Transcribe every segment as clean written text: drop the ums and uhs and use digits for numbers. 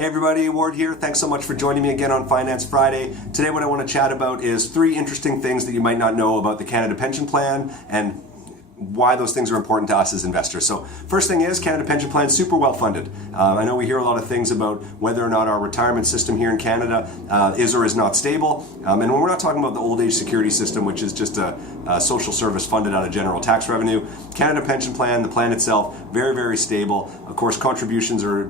Hey everybody, Ward here. Thanks so much for joining me again on Finance Friday. Today what I want to chat about is 3 interesting things that you might not know about the Canada Pension Plan and why those things are important to us as investors. So first thing is, Canada Pension Plan is super well funded. I know we hear a lot of things about whether or not our retirement system here in Canada is or is not stable. And when we're not talking about the old age security system, which is just a social service funded out of general tax revenue, Canada Pension Plan, the plan itself, very, very stable. Of course, contributions are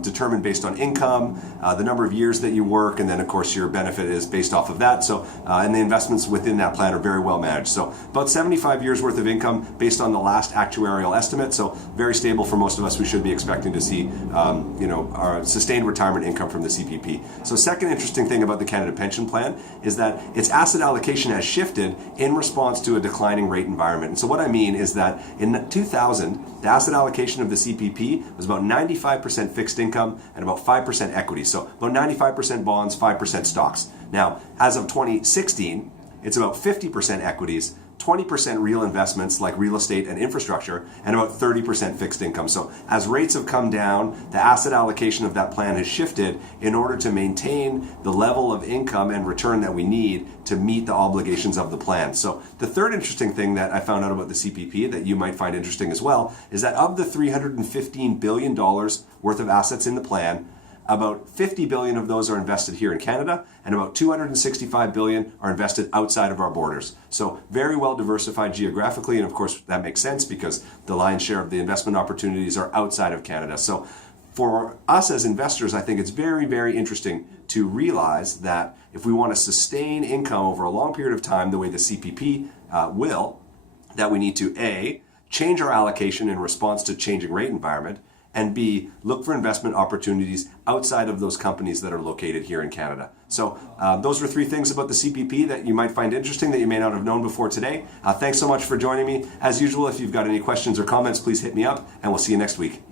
determined based on income, the number of years that you work, and then of course your benefit is based off of that. So, and the investments within that plan are very well managed. So about 75 years worth of income based on the last actuarial estimate. So very stable for most of us. We should be expecting to see, our sustained retirement income from the CPP. So second interesting thing about the Canada Pension Plan is that its asset allocation has shifted in response to a declining rate environment. And so what I mean is that in 2000, the asset allocation of the CPP was about 95% fixed income and about 5% equity. So about 95% bonds, 5% stocks. Now, as of 2016, it's about 50% equities, 20% real investments like real estate and infrastructure, and about 30% fixed income. So as rates have come down, the asset allocation of that plan has shifted in order to maintain the level of income and return that we need to meet the obligations of the plan. So the third interesting thing that I found out about the CPP that you might find interesting as well is that of the $315 billion worth of assets in the plan, about 50 billion of those are invested here in Canada, and about 265 billion are invested outside of our borders. So very well diversified geographically, and of course that makes sense because the lion's share of the investment opportunities are outside of Canada. So for us as investors, I think it's very, very interesting to realize that if we want to sustain income over a long period of time the way the CPP will, that we need to A, change our allocation in response to changing rate environment, and B, look for investment opportunities outside of those companies that are located here in Canada. So those were 3 things about the CPP that you might find interesting that you may not have known before today. Thanks so much for joining me. As usual, if you've got any questions or comments, please hit me up, and we'll see you next week.